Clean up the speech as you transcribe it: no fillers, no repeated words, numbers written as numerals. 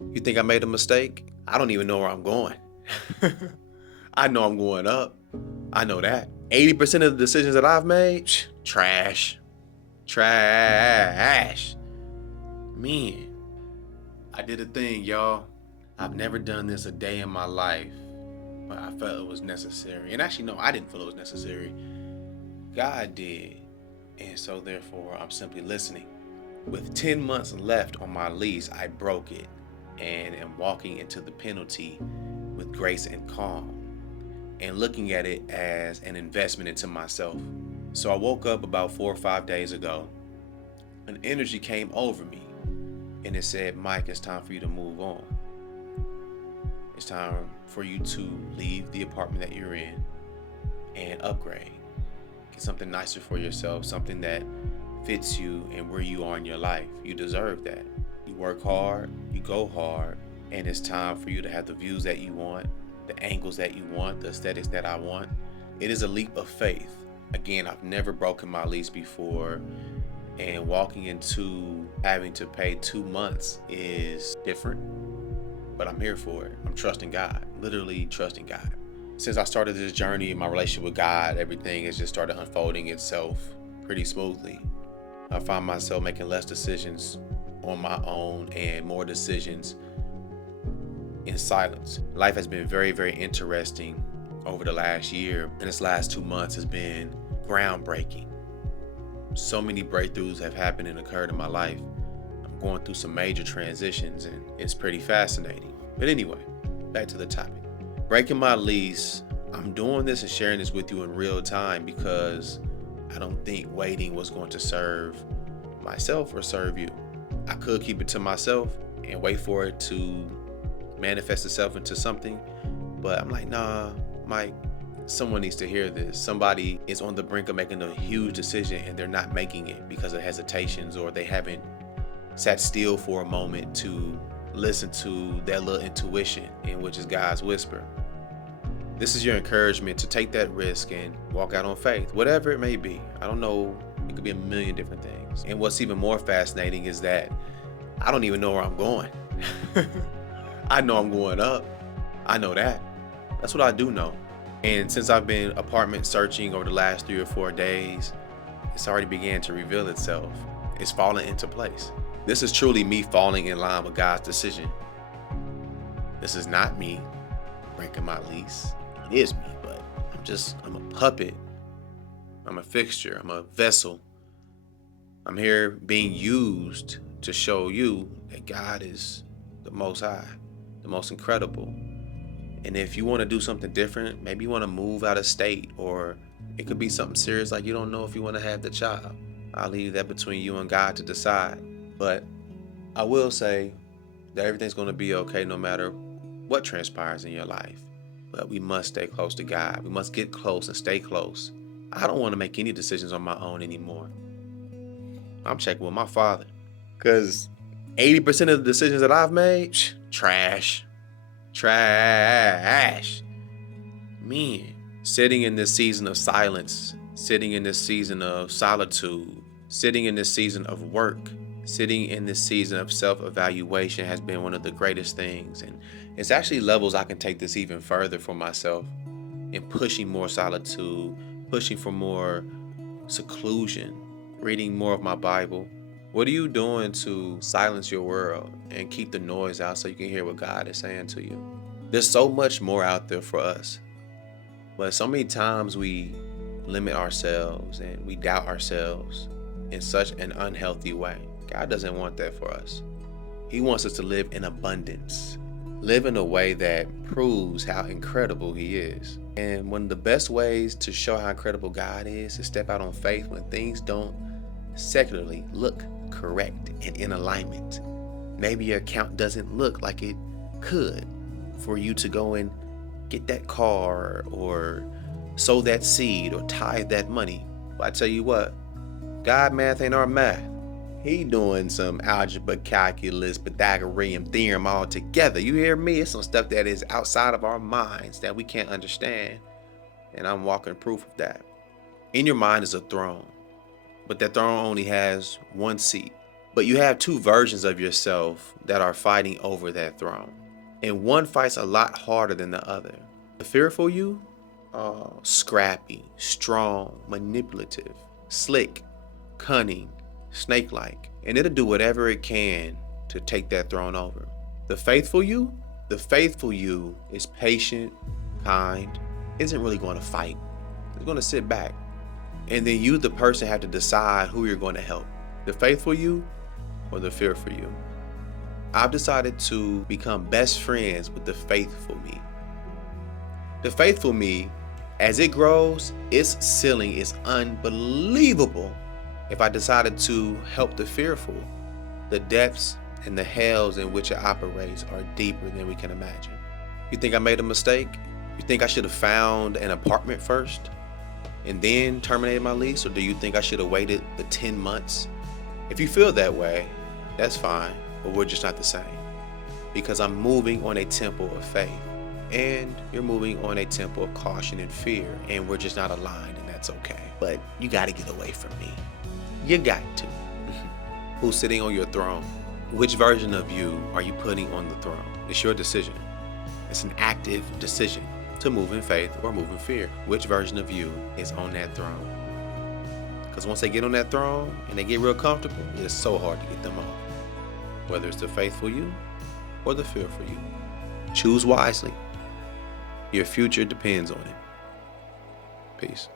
You think I made a mistake? I don't even know where I'm going. I know I'm going up. I know that. 80% of the decisions that I've made, trash. Trash. Man, I did a thing, y'all. I've never done this a day in my life, but I felt it was necessary. And actually, no, I didn't feel it was necessary. God did. And so, therefore, I'm simply listening. With 10 months left on my lease, I broke it and am walking into the penalty with grace and calm and looking at it as an investment into myself. So I woke up about 4 or 5 days ago. An energy came over me and it said, Mike, it's time for you to move on. It's time for you to leave the apartment that you're in and upgrade. Get something nicer for yourself, something that fits you and where you are in your life. You deserve that. You work hard, you go hard, and it's time for you to have the views that you want, the angles that you want, the aesthetics that I want. It is a leap of faith. Again, I've never broken my lease before, and walking into having to pay 2 months is different, but I'm here for it. I'm trusting God, literally trusting God. Since I started this journey in my relationship with God, everything has just started unfolding itself pretty smoothly. I find myself making less decisions on my own and more decisions in silence. Life has been very, very interesting over the last year, and this last 2 months has been groundbreaking. So many breakthroughs have happened and occurred in my life. I'm going through some major transitions, and it's pretty fascinating. But anyway, back to the topic. Breaking my lease, I'm doing this and sharing this with you in real time because I don't think waiting was going to serve myself or serve you. I could keep it to myself and wait for it to manifest itself into something, but I'm like, nah, Mike, someone needs to hear this. Somebody is on the brink of making a huge decision and they're not making it because of hesitations, or they haven't sat still for a moment to listen to that little intuition, in which is God's whisper. This is your encouragement to take that risk and walk out on faith, whatever it may be. I don't know. It could be a million different things. And what's even more fascinating is that I don't even know where I'm going. I know I'm going up. I know that. That's what I do know. And since I've been apartment searching over the last 3 or 4 days, it's already began to reveal itself. It's falling into place. This is truly me falling in line with God's decision. This is not me breaking my lease. It is me, but I'm a puppet. I'm a fixture. I'm a vessel. I'm here being used to show you that God is the most high, the most incredible. And if you want to do something different, maybe you want to move out of state, or it could be something serious like you don't know if you want to have the child. I'll leave that between you and God to decide. But I will say that everything's going to be okay no matter what transpires in your life. But we must stay close to God. We must get close and stay close. I don't want to make any decisions on my own anymore. I'm checking with my Father. Because 80% of the decisions that I've made, trash. Trash. Man, sitting in this season of silence, sitting in this season of solitude, sitting in this season of work, sitting in this season of self-evaluation has been one of the greatest things. And it's actually levels I can take this even further for myself in pushing more solitude, pushing for more seclusion, reading more of my Bible. What are you doing to silence your world and keep the noise out so you can hear what God is saying to you? There's so much more out there for us, but so many times we limit ourselves and we doubt ourselves in such an unhealthy way. God doesn't want that for us. He wants us to live in abundance, live in a way that proves how incredible He is. And one of the best ways to show how incredible God is step out on faith when things don't secularly look correct and in alignment. Maybe your account doesn't look like it could for you to go and get that car or sow that seed or tithe that money. But I tell you what, God math ain't our math. He doing some algebra, calculus, Pythagorean theorem all together. You hear me? It's some stuff that is outside of our minds that we can't understand. And I'm walking proof of that. In your mind is a throne, but that throne only has one seat. But you have two versions of yourself that are fighting over that throne. And one fights a lot harder than the other. The fearful you, scrappy, strong, manipulative, slick, cunning, snake-like, and it'll do whatever it can to take that throne over. The faithful you is patient, kind, isn't really going to fight. It's going to sit back. And then you, the person, have to decide who you're going to help. The faithful you or the fearful you. I've decided to become best friends with the faithful me. The faithful me, as it grows, its ceiling is unbelievable. If I decided to help the fearful, the depths and the hells in which it operates are deeper than we can imagine. You think I made a mistake? You think I should have found an apartment first and then terminated my lease? Or do you think I should have waited the 10 months? If you feel that way, that's fine, but we're just not the same. Because I'm moving on a temple of faith, and you're moving on a temple of caution and fear, and we're just not aligned, and that's okay. But you gotta get away from me. You got to. Who's sitting on your throne? Which version of you are you putting on the throne? It's your decision. It's an active decision to move in faith or move in fear. Which version of you is on that throne? Because once they get on that throne and they get real comfortable, it's so hard to get them off. Whether it's the faithful you or the fearful you. Choose wisely. Your future depends on it. Peace.